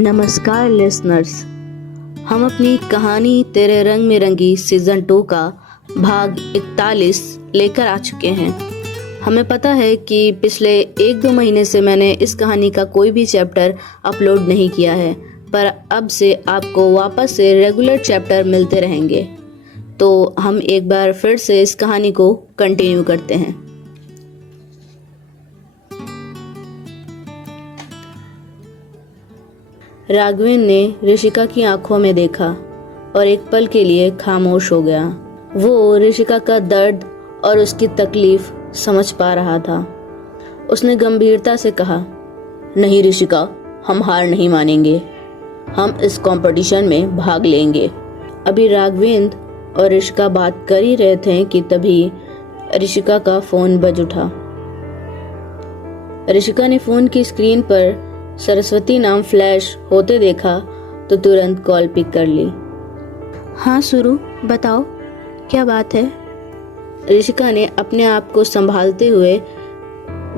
नमस्कार लिसनर्स, हम अपनी कहानी तेरे रंग में रंगी सीजन 2 का भाग 41 लेकर आ चुके हैं। हमें पता है कि पिछले 1-2 महीने से मैंने इस कहानी का कोई भी चैप्टर अपलोड नहीं किया है, पर अब से आपको वापस से रेगुलर चैप्टर मिलते रहेंगे। तो हम एक बार फिर से इस कहानी को कंटिन्यू करते हैं। राघवेंद्र ने ऋषिका की आंखों में देखा और एक पल के लिए खामोश हो गया। वो ऋषिका का दर्द और उसकी तकलीफ समझ पा रहा था। उसने गंभीरता से कहा, नहीं ऋषिका, हम हार नहीं मानेंगे। हम इस कंपटीशन में भाग लेंगे। अभी राघवेंद्र और ऋषिका बात कर ही रहे थे कि तभी ऋषिका का फोन बज उठा। ऋषिका ने फोन की स्क्रीन पर सरस्वती नाम फ्लैश होते देखा तो तुरंत कॉल पिक कर ली। हाँ सुरु, बताओ क्या बात है? ऋषिका ने अपने आप को संभालते हुए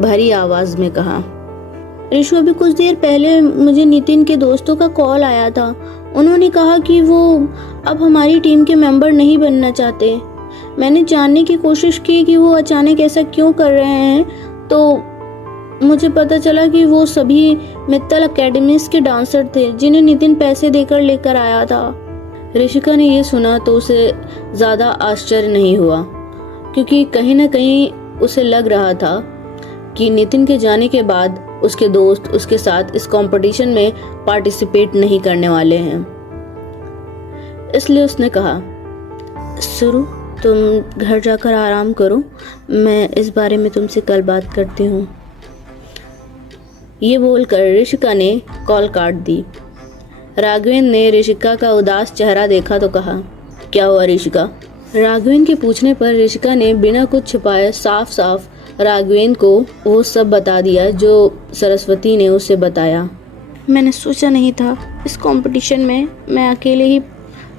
भरी आवाज में कहा। ऋषु, अभी कुछ देर पहले मुझे नितिन के दोस्तों का कॉल आया था। उन्होंने कहा कि वो अब हमारी टीम के मेंबर नहीं बनना चाहते। मैंने जानने की कोशिश की कि वो अचानक ऐसा क्यों कर रहे हैं, तो मुझे पता चला कि वो सभी मित्तल एकेडमीज के डांसर थे जिन्हें नितिन पैसे देकर लेकर आया था। ऋषिका ने ये सुना तो उसे ज्यादा आश्चर्य नहीं हुआ, क्योंकि कहीं न कहीं उसे लग रहा था कि नितिन के जाने के बाद उसके दोस्त उसके साथ इस कंपटीशन में पार्टिसिपेट नहीं करने वाले हैं। इसलिए उसने कहा, सुरु, तुम घर जाकर आराम करो, मैं इस बारे में तुमसे कल बात करती हूँ। ये बोलकर ऋषिका ने कॉल काट दी। राघवेंद्र ने ऋषिका का उदास चेहरा देखा तो कहा, क्या हुआ ऋषिका? राघवेंद्र के पूछने पर ऋषिका ने बिना कुछ छुपाए साफ साफ राघवेंद्र को वो सब बता दिया जो सरस्वती ने उसे बताया। मैंने सोचा नहीं था इस कंपटीशन में मैं अकेले ही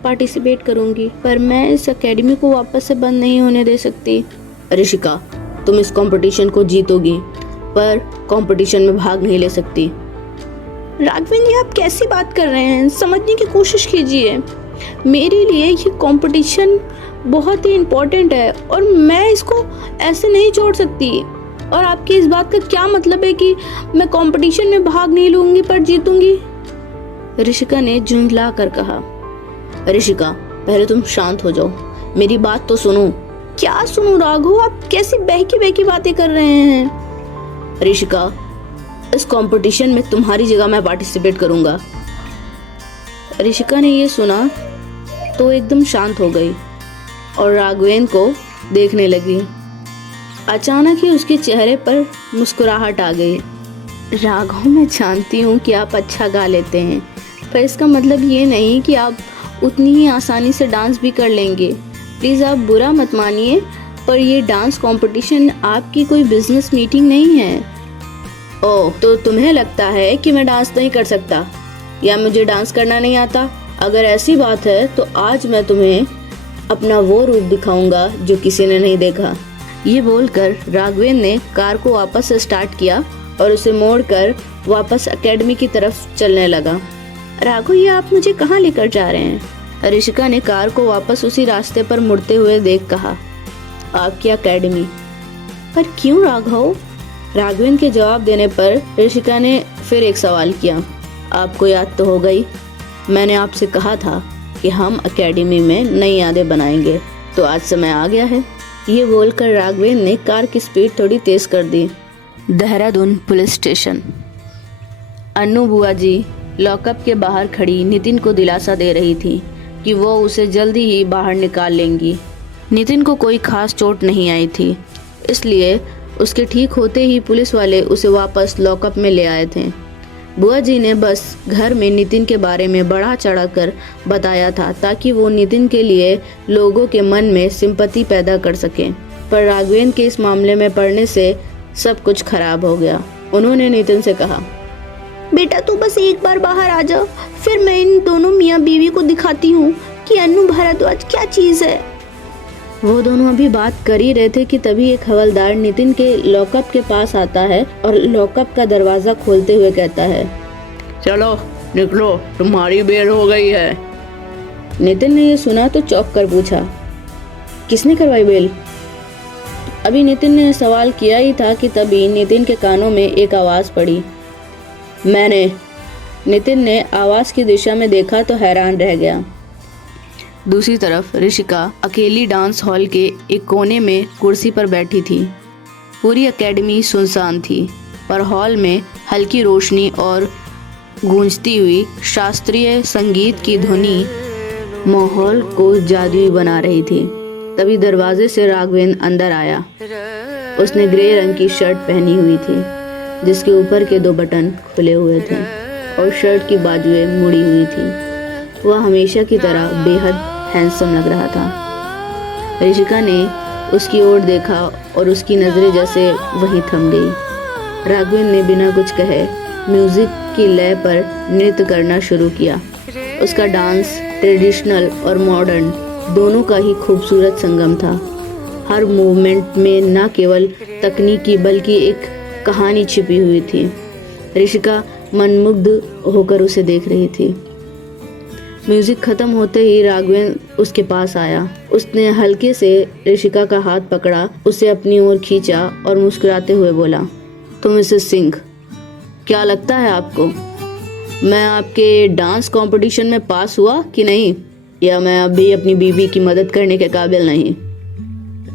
पार्टिसिपेट करूंगी, पर मैं इस एकेडमी को वापस से बंद नहीं होने दे सकती। ऋषिका, तुम इस कंपटीशन को जीतोगी, पर कंपटीशन में भाग नहीं ले सकती। राघवेंद्र जी, आप कैसी बात कर रहे हैं? समझने की कोशिश कीजिए। मेरे लिए ये कंपटीशन बहुत ही इम्पोर्टेंट है और मैं इसको ऐसे नहीं छोड़ सकती। और आपकी इस बात का क्या मतलब है कि मैं कंपटीशन में भाग नहीं लूंगी पर जीतूंगी? ऋषिका ने झुंझला कर कहा। ऋषिका, पहले तुम शांत हो जाओ, मेरी बात तो सुनो। क्या सुनूं राघव? आप कैसी बहकी बहकी बातें कर रहे हैं? ऋषिका, इस कंपटीशन में तुम्हारी जगह मैं पार्टिसिपेट करूंगा। ऋषिका ने ये सुना तो एकदम शांत हो गई और राघवेंद्र को देखने लगी। अचानक ही उसके चेहरे पर मुस्कुराहट आ गई। राघव, मैं जानती हूँ कि आप अच्छा गा लेते हैं, पर इसका मतलब ये नहीं कि आप उतनी ही आसानी से डांस भी कर लेंगे। प्लीज़ आप बुरा मत मानिए, पर ये डांस कंपटीशन आपकी कोई बिजनेस मीटिंग नहीं है। ओह, तो तुम्हें लगता है कि मैं डांस नहीं कर सकता या मुझे डांस करना नहीं आता? अगर ऐसी बात है तो आज मैं तुम्हें अपना वो रूप दिखाऊंगा जो किसी ने नहीं देखा। ये बोलकर राघवेंद्र ने कार को वापस से स्टार्ट किया और उसे मोड़कर वापस एकेडमी की तरफ चलने लगा। राघव, ये आप मुझे कहाँ लेकर जा रहे हैं? ऋषिका ने कार को वापस उसी रास्ते पर मुड़ते हुए देख कहा, आपकी एकेडमी। पर क्यों राघव? राघवेंद्र के जवाब देने पर ऋषिका ने फिर एक सवाल किया। आपको याद तो हो गई, मैंने आपसे कहा था कि हम एकेडमी में नई यादें बनाएंगे, तो आज समय आ गया है। ये बोलकर राघवेंद्र ने कार की स्पीड थोड़ी तेज कर दी। Dehradun police station. अन्नू बुआ जी लॉकअप के बाहर खड़ी नितिन को दिलासा दे रही थी कि वो उसे जल्दी ही बाहर निकाल लेंगी। नितिन को कोई खास चोट नहीं आई थी, इसलिए उसके ठीक होते ही पुलिस वाले उसे वापस लॉकअप में ले आए थे। बुआ जी ने बस घर में नितिन के बारे में बढ़ा चढ़ा कर बताया था ताकि वो नितिन के लिए लोगों के मन में सिंपैथी पैदा कर सकें, पर राघवेंद्र के इस मामले में पड़ने से सब कुछ खराब हो गया। उन्होंने नितिन से कहा, बेटा तू बस एक बार बाहर आ जा, फिर मैं इन दोनों मियाँ बीवी को दिखाती हूँ कि अन्नू भारद्वाज क्या चीज़ है। वो दोनों अभी बात कर ही रहे थे कि तभी एक हवलदार नितिन के लॉकअप के पास आता है और लॉकअप का दरवाजा खोलते हुए कहता है, चलो निकलो, तुम्हारी बेल हो गई है। नितिन ने यह सुना तो चौंक कर पूछा, किसने करवाई बेल? अभी नितिन ने सवाल किया ही था कि तभी नितिन के कानों में एक आवाज पड़ी, मैंने। नितिन ने आवाज की दिशा में देखा तो हैरान रह गया। दूसरी तरफ ऋषिका अकेली डांस हॉल के एक कोने में कुर्सी पर बैठी थी। पूरी एकेडमी सुनसान थी, पर हॉल में हल्की रोशनी और गूंजती हुई शास्त्रीय संगीत की ध्वनि माहौल को जादुई बना रही थी। तभी दरवाजे से राघवेंद्र अंदर आया। उसने ग्रे रंग की शर्ट पहनी हुई थी, जिसके ऊपर के 2 बटन खुले हुए थे और शर्ट की बाजुएं मुड़ी हुई थी। वह हमेशा की तरह बेहद हैंडसम लग रहा था। ऋषिका ने उसकी ओर देखा और उसकी नज़रें जैसे वहीं थम गई। राघवेंद्र ने बिना कुछ कहे म्यूजिक की लय पर नृत्य करना शुरू किया। उसका डांस ट्रेडिशनल और मॉडर्न दोनों का ही खूबसूरत संगम था। हर मूवमेंट में न केवल तकनीकी बल्कि एक कहानी छिपी हुई थी। ऋषिका मनमुग्ध होकर उसे देख रही थी। म्यूजिक खत्म होते ही राघवेंद्र उसके पास आया। उसने हल्के से ऋषिका का हाथ पकड़ा, उसे अपनी ओर खींचा और मुस्कुराते हुए बोला, तो मिसेस सिंह, क्या लगता है आपको, मैं आपके डांस कंपटीशन में पास हुआ कि नहीं, या मैं अभी अपनी बीवी की मदद करने के काबिल नहीं?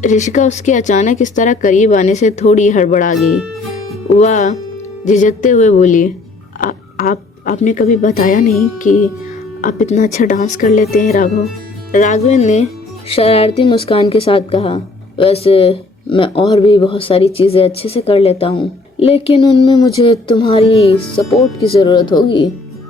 ऋषिका उसके अचानक इस तरह करीब आने से थोड़ी हड़बड़ा गई। वह झिझकते हुए बोली, आपने कभी बताया नहीं कि आप इतना अच्छा डांस कर लेते हैं राघव। राघवेंद्र ने शरारती मुस्कान के साथ कहा, वैसे मैं और भी बहुत सारी चीजें अच्छे से कर लेता हूँ, लेकिन उनमें मुझे तुम्हारी सपोर्ट की जरूरत होगी।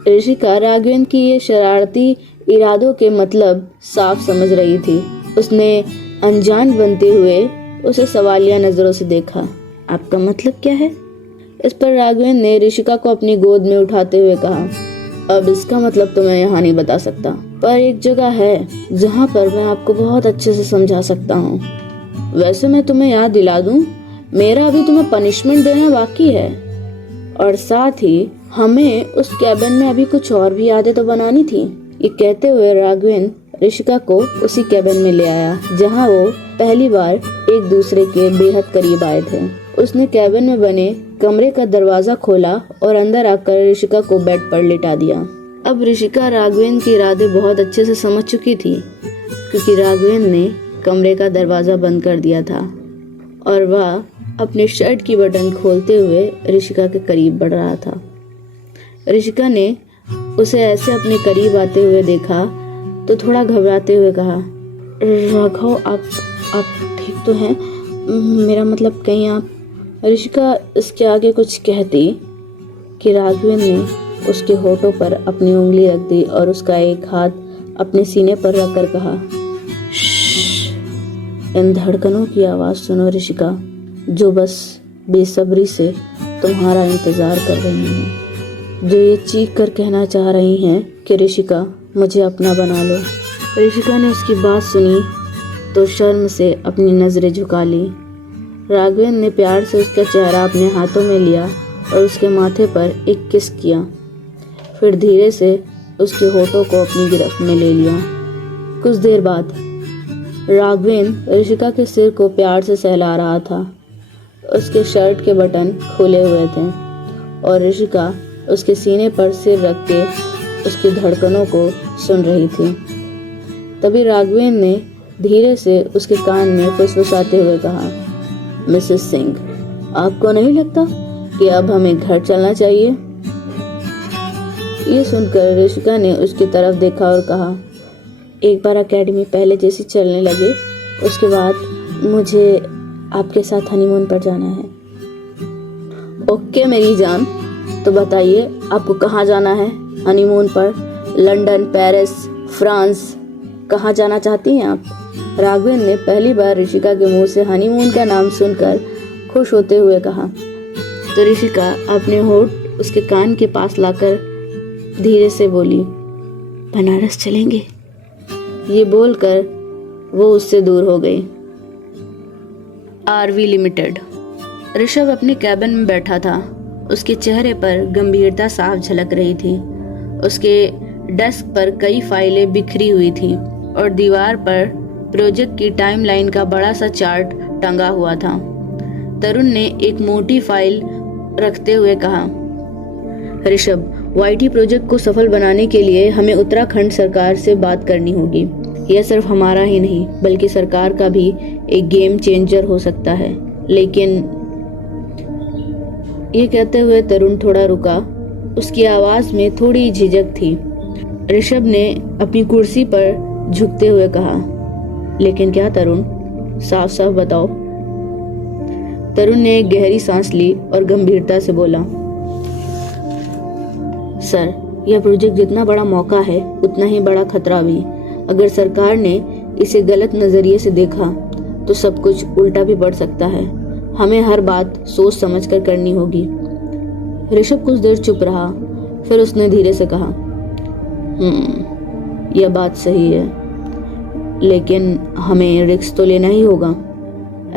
ऋषिका राघवेंद्र की ये शरारती इरादों के मतलब साफ समझ रही थी। उसने अनजान बनते हुए उसे सवालिया नजरों से देखा। आपका मतलब क्या है? इस पर राघवेंद्र ने ऋषिका को अपनी गोद में उठाते हुए कहा, अब इसका मतलब तो मैं यहाँ नहीं बता सकता, पर एक जगह है जहाँ पर मैं आपको बहुत अच्छे से समझा सकता हूँ। वैसे मैं तुम्हें याद दिला दूं, मेरा अभी तुम्हें पनिशमेंट देना बाकी है, और साथ ही हमें उस कैबिन में अभी कुछ और भी यादें तो बनानी थी। ये कहते हुए राघवेंद्र ऋषिका को उसी कैबिन में ले आया जहाँ वो पहली बार एक दूसरे के बेहद करीब आए थे। उसने कैबिन में बने कमरे का दरवाजा खोला और अंदर आकर ऋषिका को बेड पर लिटा दिया। अब ऋषिका राघवेंद्र की इरादे बहुत अच्छे से समझ चुकी थी, क्योंकि राघवेंद्र ने कमरे का दरवाजा बंद कर दिया था और वह अपने शर्ट की बटन खोलते हुए ऋषिका के करीब बढ़ रहा था। ऋषिका ने उसे ऐसे अपने करीब आते हुए देखा तो थोड़ा घबराते हुए कहा, राघव, आप ठीक तो हैं? मेरा मतलब कहीं आप। ऋषिका इसके आगे कुछ कहती कि राघवेंद्र ने उसके होठों पर अपनी उंगली रख दी और उसका एक हाथ अपने सीने पर रखकर कहा, इन धड़कनों की आवाज सुनो ऋषिका, जो बस बेसब्री से तुम्हारा इंतजार कर रही हैं, जो ये चीख कर कहना चाह रही हैं कि ऋषिका, मुझे अपना बना लो। ऋषिका ने उसकी बात सुनी तो शर्म से अपनी नजरें झुका ली। राघवेंद्र ने प्यार से उसका चेहरा अपने हाथों में लिया और उसके माथे पर एक किस किया, फिर धीरे से उसके होठों को अपनी गिरफ्त में ले लिया। कुछ देर बाद राघवेंद्र ऋषिका के सिर को प्यार से सहला रहा था। उसके शर्ट के बटन खुले हुए थे और ऋषिका उसके सीने पर सिर रख के उसकी धड़कनों को सुन रही थी। तभी राघवेंद्र ने धीरे से उसके कान में फुसफुसाते हुए कहा, मिसेस सिंह, आपको नहीं लगता कि अब हमें घर चलना चाहिए? ये सुनकर ऋषिका ने उसकी तरफ देखा और कहा, एक बार एकेडमी पहले जैसी चलने लगे, उसके बाद मुझे आपके साथ हनीमून पर जाना है। ओके मेरी जान, तो बताइए आपको कहाँ जाना है हनीमून पर? लंदन, पेरिस, फ्रांस, कहाँ जाना चाहती हैं आप? राघवेंद्र ने पहली बार ऋषिका के मुंह से हनीमून का नाम सुनकर खुश होते हुए कहा। तो ऋषिका अपने होठ उसके कान के पास लाकर धीरे से बोली, बनारस चलेंगे। ये बोलकर वो उससे दूर हो गई। RV limited. ऋषभ अपने कैबिन में बैठा था। उसके चेहरे पर गंभीरता साफ झलक रही थी। उसके डेस्क पर कई फाइलें बिखरी हुई थीं और दीवार पर प्रोजेक्ट की टाइमलाइन का बड़ा सा चार्ट टंगा हुआ था। तरुण ने एक मोटी फाइल रखते हुए कहा, ऋषभ, वाईटी प्रोजेक्ट को सफल बनाने के लिए हमें उत्तराखंड सरकार से बात करनी होगी। यह सिर्फ हमारा ही नहीं बल्कि सरकार का भी एक गेम चेंजर हो सकता है। लेकिन ये कहते हुए तरुण थोड़ा रुका। उसकी आवाज में थोड़ी झिझक थी। ऋषभ ने अपनी कुर्सी पर झुकते हुए कहा, लेकिन क्या तरुण, साफ साफ बताओ। तरुण ने एक गहरी सांस ली और गंभीरता से बोला, सर, यह प्रोजेक्ट जितना बड़ा मौका है उतना ही बड़ा खतरा भी। अगर सरकार ने इसे गलत नजरिए से देखा तो सब कुछ उल्टा भी पड़ सकता है। हमें हर बात सोच समझकर करनी होगी। ऋषभ कुछ देर चुप रहा, फिर उसने धीरे से कहा, यह बात सही है, लेकिन हमें रिस्क तो लेना ही होगा।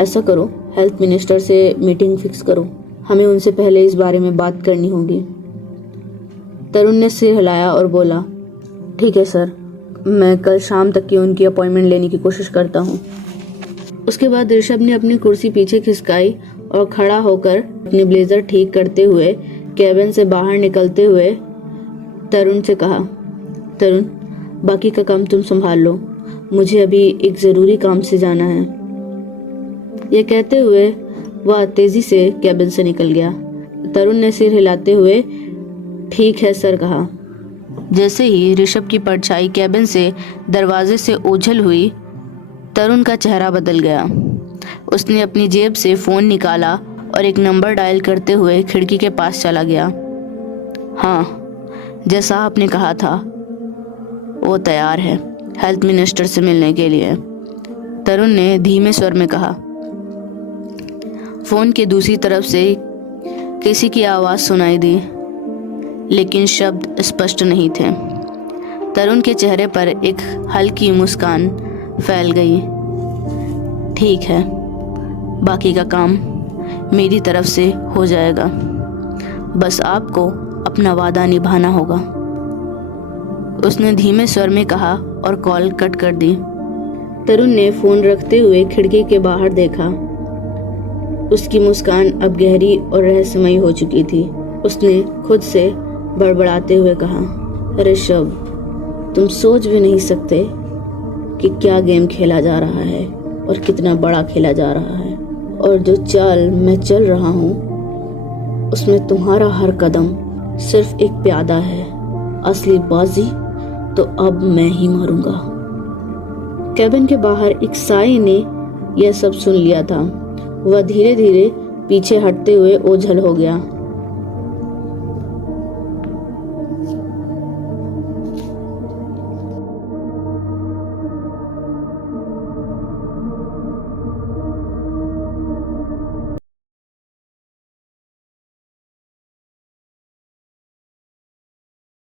ऐसा करो, हेल्थ मिनिस्टर से मीटिंग फिक्स करो। हमें उनसे पहले इस बारे में बात करनी होगी। तरुण ने सिर हिलाया और बोला, ठीक है सर, मैं कल शाम तक की उनकी अपॉइंटमेंट लेने की कोशिश करता हूँ। उसके बाद ऋषभ ने अपनी कुर्सी पीछे खिसकाई और खड़ा होकर अपनी ब्लेजर ठीक करते हुए कैबिन से बाहर निकलते हुए तरुण से कहा, तरुण, बाकी का काम तुम संभाल लो, मुझे अभी एक ज़रूरी काम से जाना है। यह कहते हुए वह तेजी से कैबिन से निकल गया। तरुण ने सिर हिलाते हुए ठीक है सर कहा। जैसे ही ऋषभ की परछाई कैबिन से दरवाजे से ओझल हुई, तरुण का चेहरा बदल गया। उसने अपनी जेब से फ़ोन निकाला और एक नंबर डायल करते हुए खिड़की के पास चला गया। हाँ, जैसा आपने कहा था, वो तैयार है हेल्थ मिनिस्टर से मिलने के लिए, तरुण ने धीमे स्वर में कहा। फ़ोन के दूसरी तरफ से किसी की आवाज़ सुनाई दी, लेकिन शब्द स्पष्ट नहीं थे। तरुण के चेहरे पर एक हल्की मुस्कान फैल गई। ठीक है, बाकी का काम मेरी तरफ से हो जाएगा, बस आपको अपना वादा निभाना होगा, उसने धीमे स्वर में कहा और कॉल कट कर दी। तरुण ने फ़ोन रखते हुए खिड़की के बाहर देखा। उसकी मुस्कान अब गहरी और रहस्यमयी हो चुकी थी। उसने खुद से बड़बड़ाते हुए कहा, ऋषभ, तुम सोच भी नहीं सकते कि क्या गेम खेला जा रहा है और कितना बड़ा खेला जा रहा है, और जो चाल मैं चल रहा हूँ उसमें तुम्हारा हर कदम सिर्फ एक प्यादा है। असली बाजी तो अब मैं ही मारूंगा। कैबिन के बाहर एक साई ने यह सब सुन लिया था। वह धीरे धीरे पीछे हटते हुए ओझल हो गया।